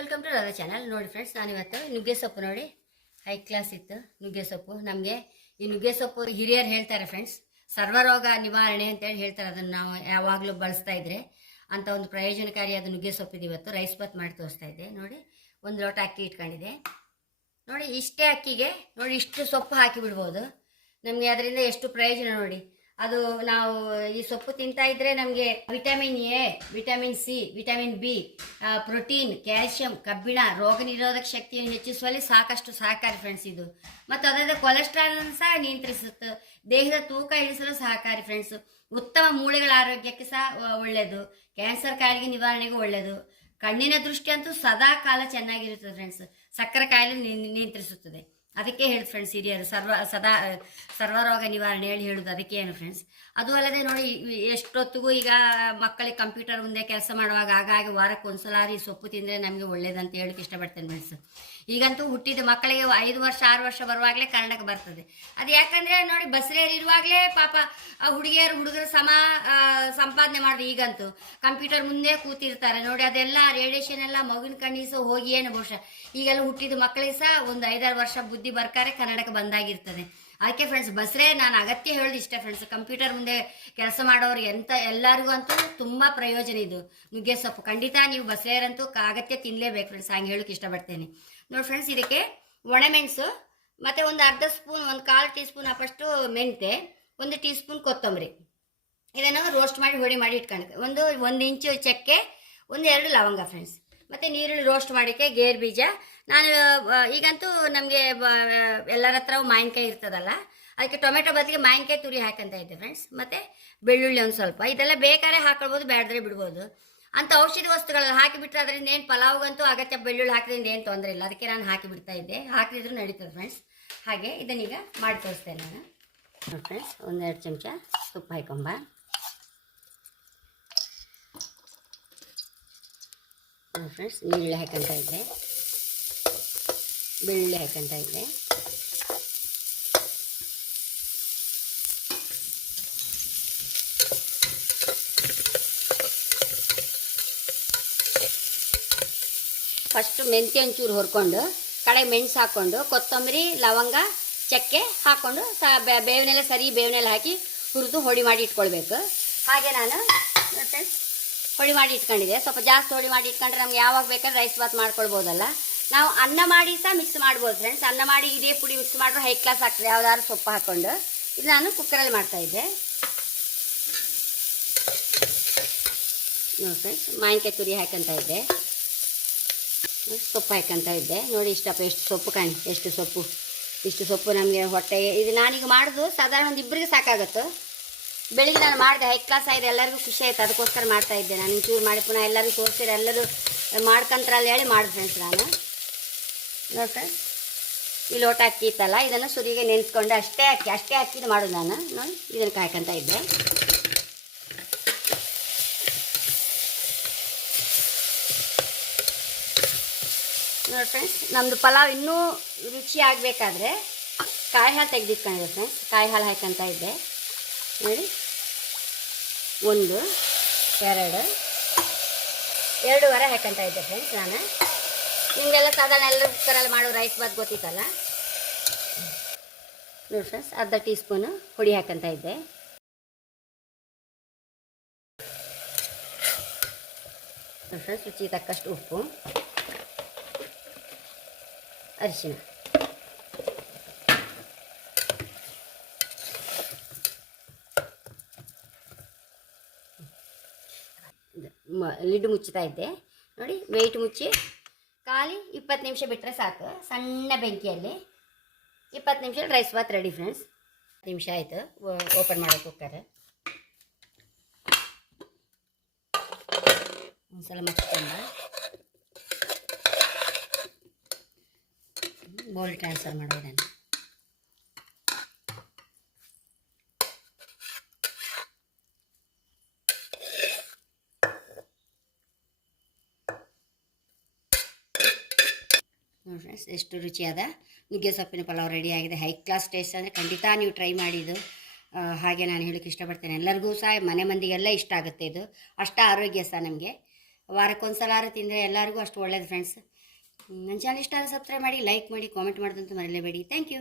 Welcome to Radha channel. ನೋಡಿ friends, ನಾನಿವತ್ತು ನುಗ್ಗೆ ಸೊಪ್ಪು ನೋಡಿ ಹೈ ಕ್ಲಾಸ್ ಇತ್ತು ನುಗ್ಗೆ ಸೊಪ್ಪು. ನಮಗೆ ಈ ನುಗ್ಗೆ ಸೊಪ್ಪು ಹಿರಿಯರು ಹೇಳ್ತಾರೆ ಫ್ರೆಂಡ್ಸ್, ಸರ್ವರೋಗ ನಿವಾರಣೆ ಅಂತೇಳಿ ಹೇಳ್ತಾರೆ. ಅದನ್ನು ನಾವು ಯಾವಾಗಲೂ ಬಳಸ್ತಾ ಇದ್ರೆ ಅಂತ ಒಂದು ಪ್ರಯೋಜನಕಾರಿಯಾದ ನುಗ್ಗೆ ಸೊಪ್ಪಿದೆ. ಇವತ್ತು ರೈಸ್ ಬಾತ್ ಮಾಡಿ ತೋರಿಸ್ತಾ ಇದ್ದೆ. ನೋಡಿ, ಒಂದು ಲೋಟ ಅಕ್ಕಿ ಇಟ್ಕೊಂಡಿದೆ. ನೋಡಿ, ಇಷ್ಟೇ ಅಕ್ಕಿಗೆ ನೋಡಿ ಇಷ್ಟು ಸೊಪ್ಪು ಹಾಕಿ ಬಿಡ್ಬೋದು. ನಮಗೆ ಅದರಿಂದ ಎಷ್ಟು ಪ್ರಯೋಜನ ನೋಡಿ. ಅದು ನಾವು ಈ ಸೊಪ್ಪು ತಿಂತಾ ಇದ್ರೆ ನಮಗೆ vitamin A, vitamin C, vitamin B, protein, calcium, ಕಬ್ಬಿಣ, ರೋಗ ನಿರೋಧಕ ಶಕ್ತಿಯನ್ನು ಹೆಚ್ಚಿಸುವಲ್ಲಿ ಸಾಕಷ್ಟು ಸಹಕಾರಿ ಫ್ರೆಂಡ್ಸ್ ಇದು. ಮತ್ತು ಅದರಿಂದ ಕೊಲೆಸ್ಟ್ರಾಲ್ ಸಹ ನಿಯಂತ್ರಿಸುತ್ತೆ. ದೇಹದ ತೂಕ ಇಳಿಸಲು ಸಹಕಾರಿ ಫ್ರೆಂಡ್ಸ್. ಉತ್ತಮ ಮೂಳೆಗಳ ಆರೋಗ್ಯಕ್ಕೆ ಸಹ ಒಳ್ಳೆಯದು. ಕ್ಯಾನ್ಸರ್ ಕಾಯಿಲೆಗೆ ನಿವಾರಣೆಗೂ ಒಳ್ಳೆಯದು. ಕಣ್ಣಿನ ದೃಷ್ಟಿ ಅಂತೂ ಸದಾ ಕಾಲ ಚೆನ್ನಾಗಿರುತ್ತದೆ ಫ್ರೆಂಡ್ಸ್. ಸಕ್ಕರೆ ಕಾಯಿಲೆ ನಿಯಂತ್ರಿಸುತ್ತದೆ. ಅದಕ್ಕೆ ಹೇಳುದು ಫ್ರೆಂಡ್ಸ್ ಹಿರಿಯರು ಸರ್ವರೋಗ ನಿವಾರಣೆ ಹೇಳುದು ಅದಕ್ಕೆ ಏನು ಫ್ರೆಂಡ್ಸ್. ಅದು ಅಲ್ಲದೆ ನೋಡಿ, ಎಷ್ಟೊತ್ತಿಗೂ ಈಗ ಮಕ್ಕಳಿಗೆ ಕಂಪ್ಯೂಟರ್ ಮುಂದೆ ಕೆಲಸ ಮಾಡುವಾಗ ಆಗಾಗ ವಾರಕ್ಕೆ ಒಂದ್ಸಲಾರಿ ಸೊಪ್ಪು ತಿಂದರೆ ನಮಗೆ ಒಳ್ಳೇದಂತ ಹೇಳಕ್ಕೆ ಇಷ್ಟಪಡ್ತೇನೆ ಫ್ರೆಂಡ್ಸ್. ಈಗಂತೂ ಹುಟ್ಟಿದ ಮಕ್ಕಳಿಗೆ 5 ವರ್ಷ 6 ವರ್ಷ ಬರುವಾಗಲೇ ಕನ್ನಡಕ ಬರ್ತದೆ. ಅದು ಯಾಕಂದರೆ ನೋಡಿ, ಬಸ್ರೇರು ಇರುವಾಗಲೇ ಪಾಪ ಹುಡುಗರು ಸಂಪಾದನೆ ಮಾಡಿದೆ. ಈಗಂತೂ ಕಂಪ್ಯೂಟರ್ ಮುಂದೆ ಕೂತಿರ್ತಾರೆ ನೋಡಿ. ಅದೆಲ್ಲ ರೇಡಿಯೇಷನ್ ಎಲ್ಲ ಮಗುವಿನ ಕಣ್ಣಿಗೆ ಸಹ ಹೋಗಿ ಏನು ಬಹುಶಃ ಈಗೆಲ್ಲ ಹುಟ್ಟಿದ ಮಕ್ಕಳಿಗೆ ಸಹ ಒಂದು 5-6 ವರ್ಷ ಬುದ್ಧಿ ಬರ್ಕಾರೆ ಕನ್ನಡಕ ಬಂದಾಗಿರ್ತದೆ. ಅದಕ್ಕೆ ಫ್ರೆಂಡ್ಸ್, ಬಸ್ರೇ ನಾನು ಅಗತ್ಯ ಹೇಳೋದು ಇಷ್ಟ ಫ್ರೆಂಡ್ಸ್. ಕಂಪ್ಯೂಟರ್ ಮುಂದೆ ಕೆಲಸ ಮಾಡೋರು ಎಲ್ಲರಿಗೂ ಅಂತೂ ತುಂಬ ಪ್ರಯೋಜನ ಇದು ನುಗ್ಗೆ ಸೊಪ್ಪು. ಖಂಡಿತ ನೀವು ಬಸ್ರೇರಂತೂ ಅಗತ್ಯ ತಿನ್ನಲೇಬೇಕು ಫ್ರೆಂಡ್ಸ್. ಹಂಗೆ ಹೇಳೋಕೆ ಇಷ್ಟಪಡ್ತೇನೆ. ನೋಡಿ ಫ್ರೆಂಡ್ಸ್, ಇದಕ್ಕೆ ಒಣಮೆಣಸು ಮತ್ತು ಒಂದು ಅರ್ಧ ಸ್ಪೂನ್, ಒಂದು 1/4 ಟೀ ಸ್ಪೂನ್ ಅಪ್ಪಷ್ಟು ಮೆಂತೆ, 1 ಟೀ ಸ್ಪೂನ್ ಕೊತ್ತಂಬರಿ, ಇದನ್ನು ರೋಸ್ಟ್ ಮಾಡಿ ಹೊಡಿ ಮಾಡಿ ಇಟ್ಕೊಂಡು, 1 ಇಂಚು ಚಕ್ಕೆ, 1-2 ಲವಂಗ ಫ್ರೆಂಡ್ಸ್. ಮತ್ತು ನೀರುಳ್ಳಿ ರೋಸ್ಟ್ ಮಾಡೋಕ್ಕೆ ಗೇರು ಬೀಜ. ನಾನು ಈಗಂತೂ ನಮಗೆ ಎಲ್ಲರ ಹತ್ರ ಮಾವಿನಕಾಯಿ ಇರ್ತದಲ್ಲ, ಅದಕ್ಕೆ ಟೊಮೆಟೊ ಬದಲಿಗೆ ಮಾವಿನಕಾಯಿ ತುರಿ ಹಾಕಂತ ಇದ್ದೆ ಫ್ರೆಂಡ್ಸ್. ಮತ್ತು ಬೆಳ್ಳುಳ್ಳಿ ಒಂದು ಸ್ವಲ್ಪ. ಇದೆಲ್ಲ ಬೇಕಾದ್ರೆ ಹಾಕೊಳ್ಬೋದು, ಬೇಡದ್ರೆ ಬಿಡ್ಬೋದು. ಅಂತ ಔಷಧಿ ವಸ್ತುಗಳೆಲ್ಲ ಹಾಕಿಬಿಟ್ರೆ ಅದರಿಂದ ಏನು ಪಲಾವ್ಗಂತೂ ಅಗತ್ಯ. ಬೆಳ್ಳುಳ್ಳಿ ಹಾಕಿದ್ರಿಂದ ಏನು ತೊಂದರೆ ಇಲ್ಲ. ಅದಕ್ಕೆ ನಾನು ಹಾಕಿಬಿಡ್ತಾ ಇದ್ದೆ. ಹಾಕಿದ್ರು ನಡೀತದೆ ಫ್ರೆಂಡ್ಸ್. ಹಾಗೆ ಇದನ್ನೀಗ ಮಾಡಿ ತೋರಿಸ್ತೇನೆ ನಾನು. ನೋಡಿ ಫ್ರೆಂಡ್ಸ್, 1-2 ಚಮಚ ತುಪ್ಪ ಹಾಕೊಂಬ. ಫ್ರೆಂಡ್ಸ್, ನೀರುಳ್ಳಿ ಹಾಕಂತ ಇದ್ದೆ, ಬೆಳ್ಳುಳ್ಳಿ ಹಾಕಂತ ಇದ್ದೆ. ಫಸ್ಟು ಮೆಂತ್ಯ ಒಂಚೂರು ಹುರ್ಕೊಂಡು, ಕಡೆ ಮೆಣಸು ಹಾಕ್ಕೊಂಡು, ಕೊತ್ತಂಬರಿ, ಲವಂಗ, ಚಕ್ಕೆ ಹಾಕ್ಕೊಂಡು ಬೇವಿನೆಲ್ಲ ಬೇವಿನೆಲ್ಲ ಹಾಕಿ ಹುರಿದು ಹೊಡಿ ಮಾಡಿ ಇಟ್ಕೊಳ್ಬೇಕು. ಹಾಗೆ ನಾನು ಫ್ರೆಂಡ್ಸ್ ಹೊಡಿ ಮಾಡಿ ಇಟ್ಕೊಂಡಿದ್ದೆ. ಸ್ವಲ್ಪ ಜಾಸ್ತಿ ಹೊಡಿ ಮಾಡಿ ಇಟ್ಕೊಂಡ್ರೆ ನಮ್ಗೆ ಯಾವಾಗ ಬೇಕಾದ್ರೆ ರೈಸ್ ಬಾತ್ ಮಾಡ್ಕೊಳ್ಬೋದಲ್ಲ. ನಾವು ಅನ್ನ ಮಾಡಿ ಸಹ ಮಿಕ್ಸ್ ಮಾಡ್ಬೋದು ಫ್ರೆಂಡ್ಸ್. ಅನ್ನ ಮಾಡಿ ಇದೇ ಪುಡಿ ಮಿಕ್ಸ್ ಮಾಡಿದ್ರೆ ಹೈ ಕ್ಲಾಸ್ ಆಗ್ತದೆ, ಯಾವ್ದಾದ್ರು ಸೊಪ್ಪು ಹಾಕ್ಕೊಂಡು. ಇದು ನಾನು ಕುಕ್ಕರಲ್ಲಿ ಮಾಡ್ತಾಯಿದ್ದೆ. ನೋಡಿ ಫ್ರೆಂಡ್ಸ್, ಮಾವಿನಕಾಯಿ ತುರಿ ಹಾಕಂತ ಇದ್ದೆ, ಸೊಪ್ಪು ಹಾಕಂತ ಇದ್ದೆ. ನೋಡಿ ಇಷ್ಟಪ್ಪ, ಎಷ್ಟು ಸೊಪ್ಪು ಕಾಣಿ, ಎಷ್ಟು ಸೊಪ್ಪು. ಇಷ್ಟು ಸೊಪ್ಪು ನಮಗೆ ಹೊಟ್ಟೆ. ಇದು ನಾನೀಗ ಮಾಡೋದು ಸಾಧಾರಣ ಒಂದು 2 ಸಾಕಾಗುತ್ತೆ. ಬೆಳಿಗ್ಗೆ ನಾನು ಮಾಡಿದೆ, ಹೈ ಕ್ಲಾಸ್ ಆಗಿದೆ, ಎಲ್ಲರಿಗೂ ಖುಷಿ ಆಯಿತು. ಅದಕ್ಕೋಸ್ಕರ ಮಾಡ್ತಾ ಇದ್ದೆ ನಾನು. ಇಂಚೂರು ಮಾಡಿ ಪುನಃ ಎಲ್ಲರಿಗೂ ತೋರಿಸಿದ್ರೆ ಎಲ್ಲರೂ ಮಾಡ್ಕೊಂತಾರಲ್ಲ ಹೇಳಿ ಮಾಡಿದೆ ಫ್ರೆಂಡ್ಸ್ ನಾನು. ನೋಡಿ ಫ್ರೆಂಡ್ಸ್, ಈ ಲೋಟ ಅಕ್ಕಿ ಇತ್ತಲ್ಲ, ಇದನ್ನು ಸುರಿಗೆ ನೆನೆಸ್ಕೊಂಡು ಅಷ್ಟೇ ಅಕ್ಕಿದು ಮಾಡೋದು ನಾನು. ನೋಡಿ, ಇದನ್ನು ಕಾಯ್ಕೊಂತ ಇದ್ದೆ. ನೋಡಿ ಫ್ರೆಂಡ್ಸ್, ನಮ್ಮದು ಪಲಾವ್ ಇನ್ನೂ ರುಚಿ ಆಗಬೇಕಾದ್ರೆ ಕಾಯಿ ಹಾಲು ತೆಗೆದಿಟ್ಕೊಂಡಿದ್ದೆ ಫ್ರೆಂಡ್ಸ್. ಕಾಯಿ ಹಾಲು ಹಾಕಂತ ಇದ್ದೆ. ನೋಡಿ, 1, 2, 2.5 ಹಾಕಂತ ಇದ್ದೆ ಫ್ರೆಂಡ್ಸ್ ನಾನು. ನಿಮಗೆಲ್ಲ ಸಾಧಾರಣ ಎಲ್ಲರೂ ಕುಕ್ಕರಲ್ಲಿ ಮಾಡೋ ರೈಸ್ ಬಾತ್ ಗೊತ್ತಿತ್ತಲ್ಲ. ನೋಡಿ ಫ್ರೆಂಡ್ಸ್, ಅರ್ಧ ಟೀ ಸ್ಪೂನು ಹುಡಿ ಹಾಕಂತ ಇದ್ದೆ. ನೋಡಿ ಫ್ರೆಂಡ್ಸ್, ರುಚಿಗೆ ತಕ್ಕಷ್ಟು ಉಪ್ಪು, ಅರಿಶಿನ, ಲಿಡ್ ಮುಚ್ಚುತ್ತಾ ಇದ್ದೆ. ನೋಡಿ, ವೆಯ್ಟ್ ಮುಚ್ಚಿ ಖಾಲಿ 20 ನಿಮಿಷ ಬಿಟ್ಟರೆ ಸಾಕು. ಸಣ್ಣ ಬೆಂಕಿಯಲ್ಲಿ 20 ನಿಮಿಷ ರೈಸ್ ಬಾತ್ ರೆಡಿ ಫ್ರೆಂಡ್ಸ್. 10 ನಿಮಿಷ ಆಯಿತು. ಓಪನ್ ಮಾಡೋ ಕುಕ್ಕರ್ ಒಂದ್ಸಲ ಮುಚ್ಕೊಂಡ ಬೌಲ್ ಟ್ರಾನ್ಸ್ಫರ್ ಮಾಡೋದನ್ನು. ನೋಡಿ ಫ್ರೆಂಡ್ಸ್, ಎಷ್ಟು ರುಚಿಯಾದ ನುಗ್ಗೆ ಸೊಪ್ಪಿನ ಪಲಾವ್ ರೆಡಿ ಆಗಿದೆ. ಹೈ ಕ್ಲಾಸ್ ಟೇಸ್ಟ್ ಅಂದರೆ ಖಂಡಿತ ನೀವು ಟ್ರೈ ಮಾಡಿದ್ದು. ಹಾಗೆ ನಾನು ಹೇಳೋಕ್ಕೆ ಇಷ್ಟಪಡ್ತೇನೆ. ಎಲ್ಲರಿಗೂ ಸಹ ಮನೆ ಮಂದಿಗೆಲ್ಲ ಇಷ್ಟ ಆಗುತ್ತೆ ಇದು. ಅಷ್ಟು ಆರೋಗ್ಯ ಸಹ ನಮಗೆ. ವಾರಕ್ಕೊಂದ್ಸಲ ತಿಂದರೆ ಎಲ್ಲರಿಗೂ ಅಷ್ಟು ಒಳ್ಳೇದು ಫ್ರೆಂಡ್ಸ್. ನನ್ನ ಚಾನಲ್ ಇಷ್ಟ ಆದರೆ ಸಬ್ಸ್ಕ್ರೈಬ್ ಮಾಡಿ, ಲೈಕ್ ಮಾಡಿ, ಕಾಮೆಂಟ್ ಮಾಡೋದಂತೂ ಮರೆಯಲೇಬೇಡಿ. Thank you.